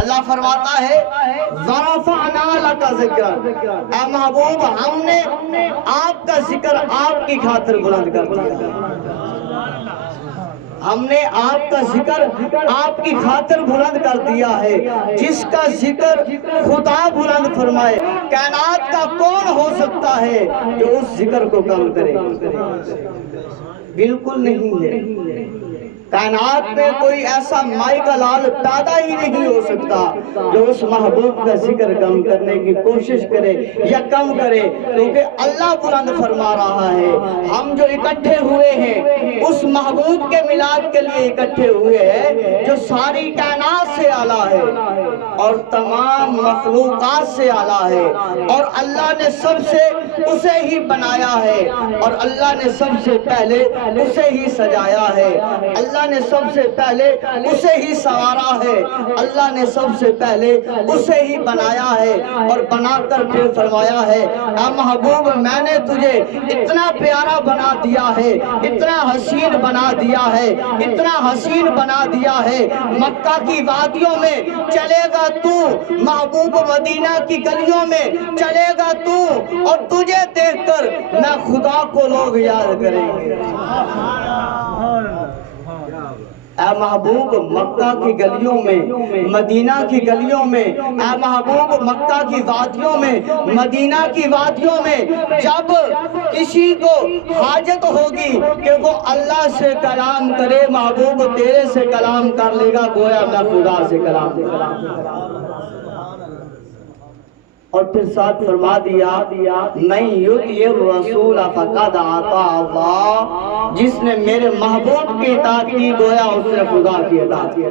اللہ فرماتا ہے ورفعنا لک ذکرک، اے محبوب ہم نے آپ کا ذکر آپ کی خاطر بلند کر دیا، ہم نے آپ کا ذکر آپ کی خاطر بلند کر دیا ہے۔ جس کا ذکر خدا بلند فرمائے، کائنات کا کون ہو سکتا ہے جو اس ذکر کو کم کرے؟ بالکل نہیں ہے۔ کائنات میں کوئی ایسا مائی کا لال پیدا ہی نہیں ہو سکتا جو اس محبوب کا ذکر کم کرنے کی کوشش کرے یا کم کرے، کیونکہ اللہ بلند فرما رہا ہے ہم جو اکٹھے ہوئے ہیں اس محبوب کے میلاد کے لیے اکٹھے ہوئے ہیں جو ساری کائنات سے اعلیٰ ہے اور تمام مخلوقات سے اعلیٰ ہے، اور اللہ نے سب سے اسے ہی بنایا ہے، اور اللہ نے سب سے پہلے اسے ہی سجایا ہے، اللہ نے سب سے پہلے اسے ہی سنوارا ہے، اللہ نے سب سے پہلے اسے ہی بنایا ہے، اور بنا کر پھر فرمایا ہے اے محبوب میں نے تجھے اتنا پیارا بنا دیا ہے، اتنا حسین بنا دیا ہے، اتنا حسین بنا دیا ہے، مکہ کی وادیوں میں چلے گا تو، محبوب مدینہ کی گلیوں میں چلے گا تو، اور تجھے دیکھ کر میں خدا کو لوگ یاد کریں گے۔ اے محبوب مکہ کی گلیوں میں، مدینہ کی گلیوں میں، اے محبوب مکہ کی وادیوں میں، مدینہ کی وادیوں میں جب کسی کو حاجت ہوگی کہ وہ اللہ سے کلام کرے، محبوب تیرے سے کلام کر لے گا گویا میں خدا سے کلام کرے۔ اور پھر ساتھ فرما دیا من یطیع الرسول فقد اطاع اللہ، جس نے میرے محبوب کی اطاعت کی گویا اس نے خدا کی اطاعت کی۔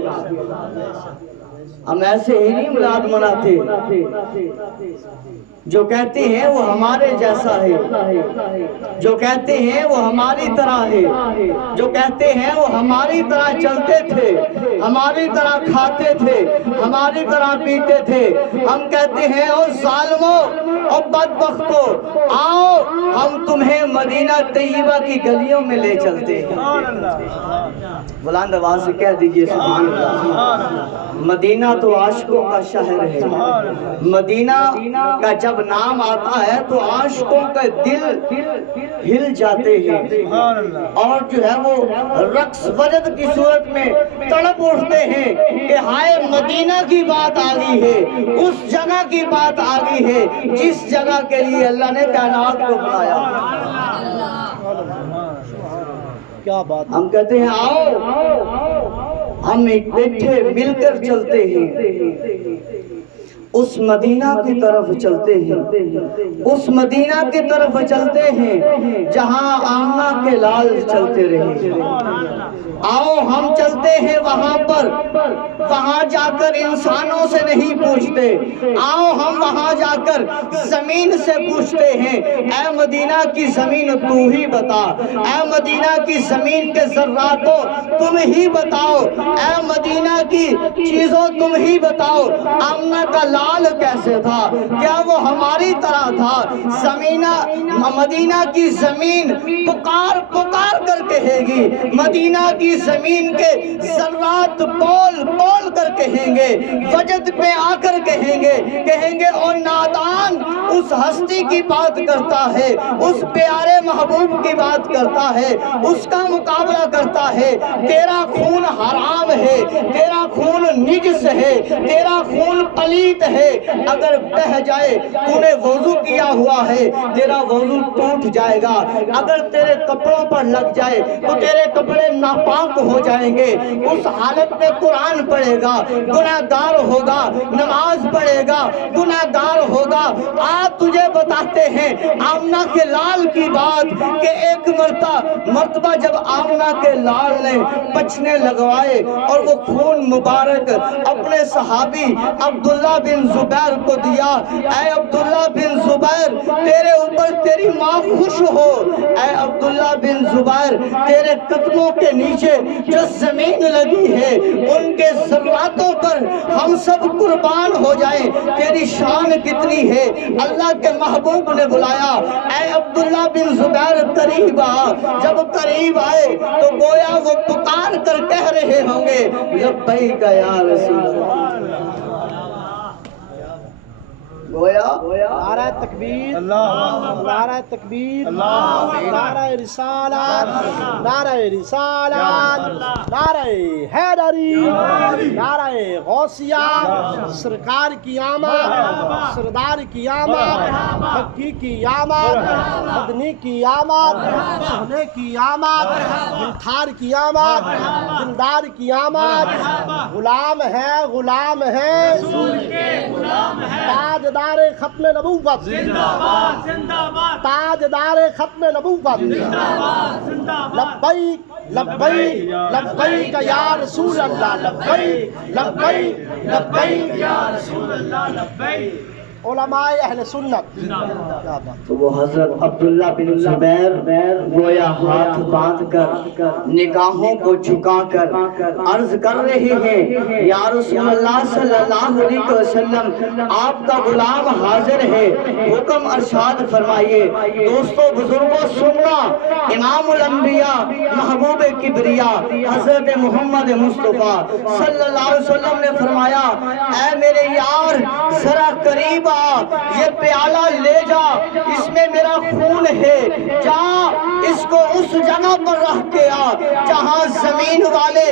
ہم ایسے ہی نہیں میلاد مناتے، جو کہتے ہیں وہ ہمارے جیسا ہے، جو کہتے ہیں وہ ہماری طرح ہے، جو کہتے ہیں وہ ہماری طرح چلتے تھے، ہماری طرح کھاتے تھے، ہماری طرح پیتے تھے، ہم کہتے ہیں او ظالمو اور بدبختو آؤ ہم تمہیں مدینہ طیبہ کی گلیوں میں لے چلتے ہیں۔ بلند آواز سے کہہ دیجئے سبحان اللہ۔ مدینہ تو عاشقوں کا شہر ہے، مدینہ کا جب نام آتا ہے تو عاشقوں کا دل ہل جاتے ہیں، اور جو ہے وہ رقص وجد کی صورت میں تڑپ اٹھتے ہیں کہ ہائے مدینہ کی بات آ گئی ہے، اس جگہ کی بات آ گئی ہے جس جگہ کے لیے اللہ نے کائنات کو بنایا۔ کیا بات، ہم کہتے ہیں آؤ ہم اکٹھے مل کر چلتے ہیں، اس مدینہ کی طرف چلتے ہیں، اس مدینہ کی طرف چلتے ہیں جہاں آمنہ کے لال چلتے رہے۔ آؤ ہم چلتے ہیں وہاں پر، وہاں جا کر انسانوں سے نہیں پوچھتے، آؤ ہم وہاں جا کر زمین سے پوچھتے ہیں اے مدینہ کی زمین تو ہی بتا، اے مدینہ کی زمین کے ذراتوں تم ہی بتاؤ، اے مدینہ کی چیزوں تم ہی بتاؤ، آمنہ کا لال کیسے تھا، کیا وہ ہماری طرح تھا؟ مدینہ کی زمین پکار پکار کر کہے گی، مدینہ کی زمین کے ذرات بول بول کر کہیں گے، وجد پہ آ کر کہیں گے اور نادان اس ہستی کی بات کرتا ہے، اس پیارے محبوب کی بات کرتا ہے، اس کا مقابلہ کرتا ہے، تیرا خون حرام ہے، تیرا خون نجس ہے، تیرا خون پلیت ہے، اگر بہہ جائے تو نے وضو کیا ہوا ہے تیرا وضو ٹوٹ جائے گا، اگر تیرے کپڑوں پر لگ جائے تو تیرے کپڑے ناپاک ہو جائیں گے، اس حالت میں قرآن پڑھے گا گناہگار ہوگا، نماز پڑھے گا گناہگار ہوگا۔ آج تجھے بتاتے ہیں آمنہ کے لال کی بات کہ ایک مرتبہ جب آمنہ کے لال نے بچنے لگوائے اور وہ خون مبارک اپنے صحابی عبداللہ بن زبیر کو دیا، اے عبداللہ بن زبیر تیرے اوپر تیری ماں خوش ہو، اے عبداللہ بن زبیر تیرے قدموں کے نیچے جو زمین لگی ہے ان کے ذراتوں پر ہم سب قربان ہو جائیں، تیری شان کتنی ہے۔ اللہ کے محبوب نے بلایا اے عبداللہ بن زبیر قریب آ، جب قریب آئے تو گویا وہ پکار کر کہہ رہے ہوں گے لبیک یا رسول اللہ، تکبیر، نعرہ تکبیر، نعرہ رسالت، نعرہ رسالت، نعرہ حیدری، نعرہ غوثیہ، سرکار کی آمد، سردار کی آمد، مکی کی آمد، مدنی کی آمد، سہنے کی آمد، دلدار کی آمد، دلدار کی آمد، غلام ہے غلام ہے تاجدار ختم نبوت، تاجدار ختم نبوت، لبیک لبیک لبیک یا رسول اللہ، لبیک لبیک لبیک یا رسول اللہ، لبیک۔ علماء اہل سنت تو وہ حضرت عبداللہ بن زبیر گویا ہاتھ باندھ کر نگاہوں کو جھکا کر عرض کر رہے ہیں یا رسول اللہ صلی اللہ علیہ وسلم آپ کا غلام حاضر ہے، حکم ارشاد فرمائیے۔ دوستو بزرگوں سننا، امام الانبیاء محبوب کبریا حضرت محمد مصطفیٰ صلی اللہ علیہ وسلم نے فرمایا اے میرے یار ذرا قریب یہ پیالہ لے جا، اس میں میرا خون ہے، جا اس کو اس جگہ پر رکھ کے آ جہاں زمین والے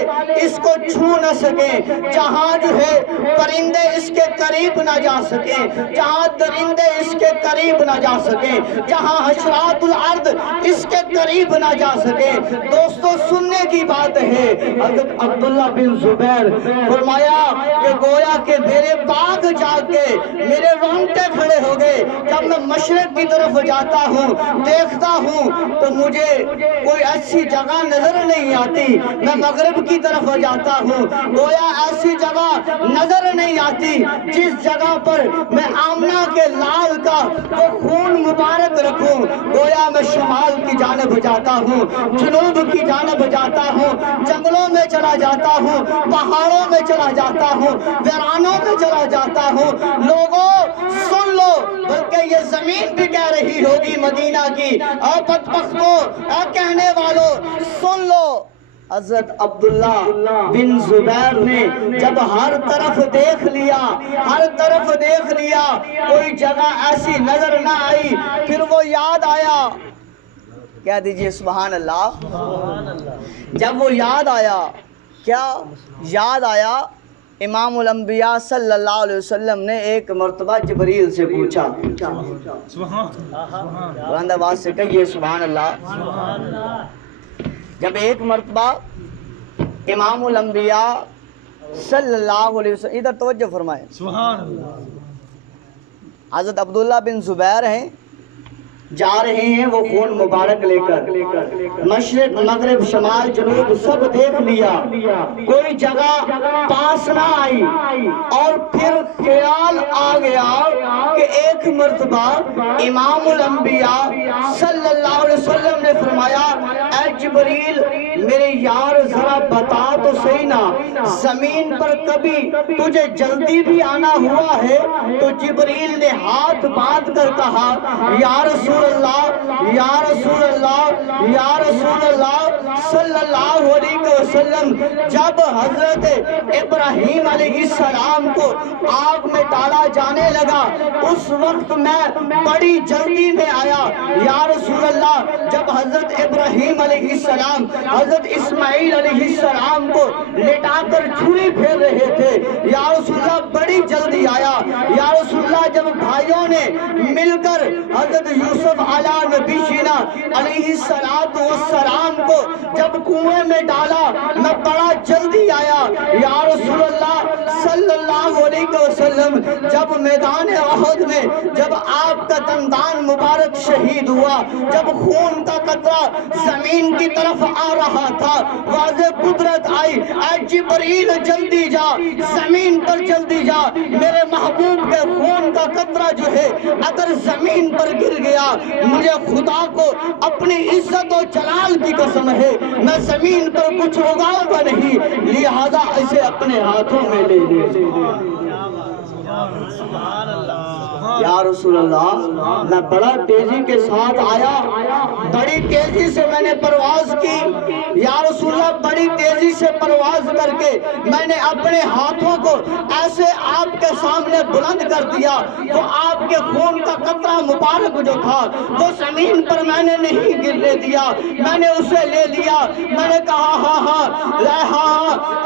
اس کو چھو نہ سکیں، جہاں جو ہے پرندے اس کے قریب نہ جا سکیں، جہاں درندے اس کے قریب نہ جا سکیں، جہاں حشرات الارض اس کے قریب نہ جا سکیں۔ دوستو سننے کی بات ہے، حضرت عبداللہ بن زبیر فرمایا کہ گویا کہ میرے باغ جا کے میرے رونگٹے کھڑے ہو گئے، جب میں مشرق کی طرف جاتا ہوں دیکھتا ہوں تو مجھے کوئی ایسی جگہ نظر نہیں آتی، میں مغرب کی طرف جاتا ہوں گویا ایسی جگہ نظر نہیں آتی جس جگہ پر میں آمنہ کے لال کا وہ خون مبارک رکھوں، گویا میں شمال کی جانب جاتا ہوں، جنوب کی جانب جاتا ہوں، جنگلوں میں چلا جاتا ہوں، پہاڑوں میں چلا جاتا ہوں، ویرانوں میں چلا جاتا ہوں۔ لوگوں سن لو، بلکہ یہ زمین بھی کہہ رہی ہوگی مدینہ کی، اے بدبختوں، اے کہنے والوں سن لو۔ حضرت عبداللہ بن زبیر نے جب ہر طرف دیکھ لیا، ہر طرف دیکھ لیا، کوئی جگہ ایسی نظر نہ آئی، پھر وہ یاد آیا، کہہ دیجئے سبحان اللہ۔ جب وہ یاد آیا، کیا یاد آیا؟ امام الانبیاء صلی اللہ علیہ وسلم نے ایک مرتبہ جبریل سے پوچھا، بلند آواز سے کہیے سبحان اللہ۔ جب ایک مرتبہ امام الانبیاء صلی اللہ علیہ وسلم، ادھر توجہ فرمائیں، حضرت عبداللہ بن زبیر ہیں، جا رہے ہیں وہ خون مبارک لے کر، مشرق مغرب شمال جنوب سب دیکھ لیا، کوئی جگہ پاس نہ آئی، اور پھر خیال آ گیا کہ ایک مرتبہ امام الانبیاء صلی اللہ علیہ وسلم نے فرمایا اے جبریل میرے یار ذرا بتا تو صحیح نا، زمین پر کبھی تجھے جلدی بھی آنا ہوا ہے؟ تو جبریل نے ہاتھ باندھ کر کہا یا رسول اللہ، یا رسول اللہ، یا رسول اللہ صلی اللہ علیہ وسلم، جب حضرت ابراہیم علیہ السلام کو آگ میں ڈالا جانے لگا اس وقت میں بڑی جلدی میں آیا، یا رسول اللہ جب حضرت ابراہیم علیہ السلام حضرت اسماعیل علیہ السلام کو لٹا کر چھری پھیر رہے تھے، یا رسول اللہ بڑی جلدی آیا، یا رسول اللہ جب بھائیوں نے مل کر حضرت یوسف علیہ نبینا علیہ السلام کو جب کنویں میں ڈالا میں بڑا جلدی آیا، یا رسول اللہ صلی اللہ علیہ وسلم جب میدان احد میں جب آپ کا دندان مبارک شہید ہوا، جب خون کا قطرہ زمین کی طرف آ رہا تھا، واضح قدرت آئی اے جبریل جلدی جا، زمین پر جلدی جا، میرے محبوب کے خون کا قطرہ جو ہے اگر زمین پر گر گیا مجھے خدا کو اپنی عزت و جلال کی قسم ہے میں زمین پر کچھ اگاؤں گا نہیں، لہذا اسے اپنے ہاتھوں میں لے لے۔ یا رسول اللہ میں بڑا تیزی کے ساتھ آیا، بڑی تیزی سے میں نے پرواز کی یا رسول اللہ، بڑی تیزی سے پرواز کر کے میں نے اپنے ہاتھوں کو ایسے آپ کے سامنے بلند کر دیا، وہ آپ کے خون کا قطرہ مبارک جو تھا وہ زمین پر میں نے نہیں گرنے دیا، میں نے اسے لے لیا، میں نے کہا ہاں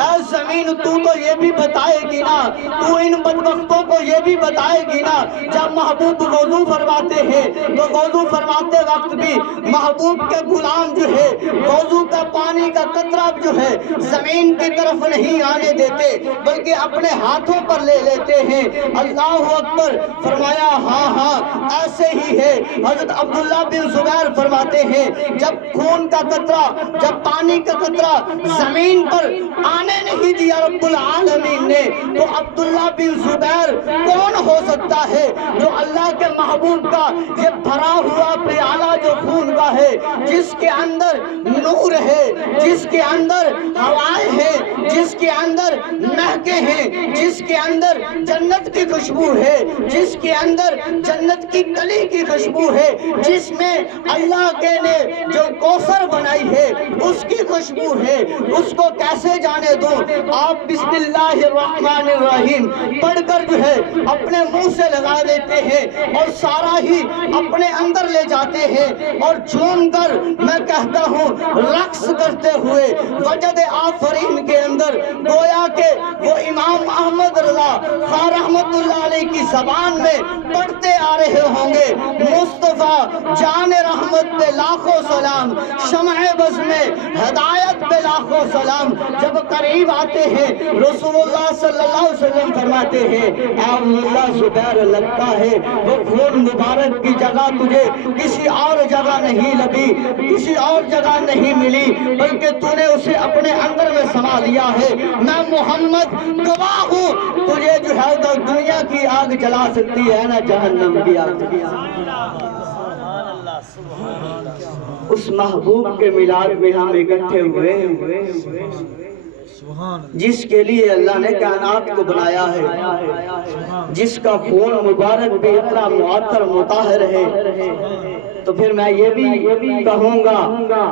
اے زمین تو یہ بھی بتائے گی نا، تو ان بدبختوں کو یہ بھی بتائے گی نا، جب محبوب وضو فرماتے ہیں تو وضو فرماتے وقت بھی محبوب کے غلام جو ہے وضو کا پانی کا قطرہ جو ہے زمین کی طرف نہیں آنے دیتے بلکہ اپنے ہاتھوں پر لے لیتے ہیں۔ اللہ اکبر، فرمایا ہاں ایسے ہی ہے۔ حضرت عبداللہ بن زبیر فرماتے ہیں جب خون کا قطرہ، جب پانی کا قطرہ زمین پر آنے نہیں دیا رب العالمین نے، تو عبداللہ بن زبیر کون ہو سکتا ہے جو اللہ کے محبوب کا یہ بھرا ہوا پیالہ جو خون کا ہے، جس کے اندر نور ہے، جس کے اندر ہوائیں ہیں، جس کے اندر مہکیں ہیں، جس کے اندر جنت کی خوشبو ہے، جس کے اندر جنت کی کلی کی خوشبو ہے، جس میں اللہ کے نے جو کوثر بنائی ہے اس کی خوشبو ہے، اس کو کیسے جانے دو؟ آپ بسم اللہ الرحمن الرحیم پڑھ کر جو ہے اپنے منہ سے لگا دیتے ہیں اور سارا ہی اپنے اندر لے جاتے ہیں، اور جھوم کر میں کہتا ہوں رقص کرتے ہوئے وجد آفرین کے اندر گویا کہ وہ امام احمد رضا خان رحمت اللہ علیہ کی زبان میں پڑھتے آ رہے ہوں گے، مصطفیٰ جان رحمت پہ لاکھوں سلام، شمع بز میں ہدایت پہ لاکھوں سلام۔ جب قریب آتے ہیں رسول اللہ صلی اللہ علیہ وسلم فرماتے ہیں اے عبداللہ زبیر، لگتا ہے وہ خون مبارک کی جگہ تجھے کسی اور جگہ نہیں لگی، کسی اور جگہ نہیں ملی، بلکہ تو نے اسے اپنے اندر میں سما لیا ہے۔ میں محمد گواہ ہوں تجھے جو ہے دنیا کی آگ جلا سکتی ہے نہ جہنم کی آگ۔ اس محبوب کے میلاد میں ہم اکٹھے ہوئے ہیں جس کے لیے اللہ نے کائنات کو بنایا ہے، جس کا خون مبارک بھی اتنا معطر مطہر ہے۔ تو پھر میں یہ بھی کہوں گا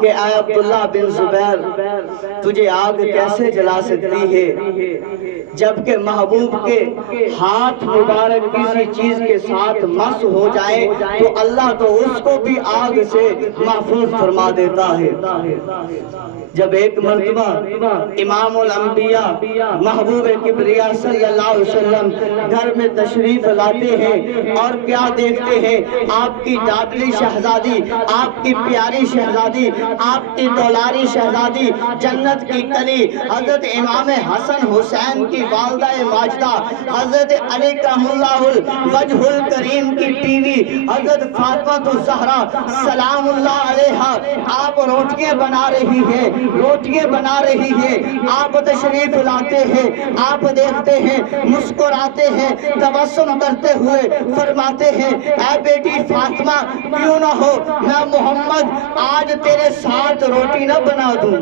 کہ اے عبداللہ بن زبیر، تجھے آگ کیسے جلا سکتی ہے جبکہ محبوب کے ہاتھ مبارک کسی چیز کے ساتھ مس ہو جائے تو اللہ تو اس کو بھی آگ سے محفوظ فرما دیتا ہے۔ جب ایک مرتبہ امام الانبیاء محبوب کبریا صلی اللہ علیہ وسلم گھر میں تشریف لاتے ہیں اور کیا دیکھتے ہیں، آپ کی لاڈلی شہزادی، آپ کی پیاری شہزادی، آپ کی دولاری شہزادی، جنت کی کلی حضرت امام حسن حسین کی والدہ ماجدہ حضرت علی کرم اللہ وجہ الکریم کی بیوی حضرت فاطمہ الزہرا سلام اللہ علیہا، آپ روٹیاں بنا رہی ہیں، آپ تشریف لاتے ہیں، آپ دیکھتے ہیں، مسکراتے ہیں، تبسم کرتے ہوئے فرماتے ہیں اے بیٹی فاطمہ، کیوں نہ ہو میں محمد آج تیرے ساتھ روٹی نہ بنا دوں؟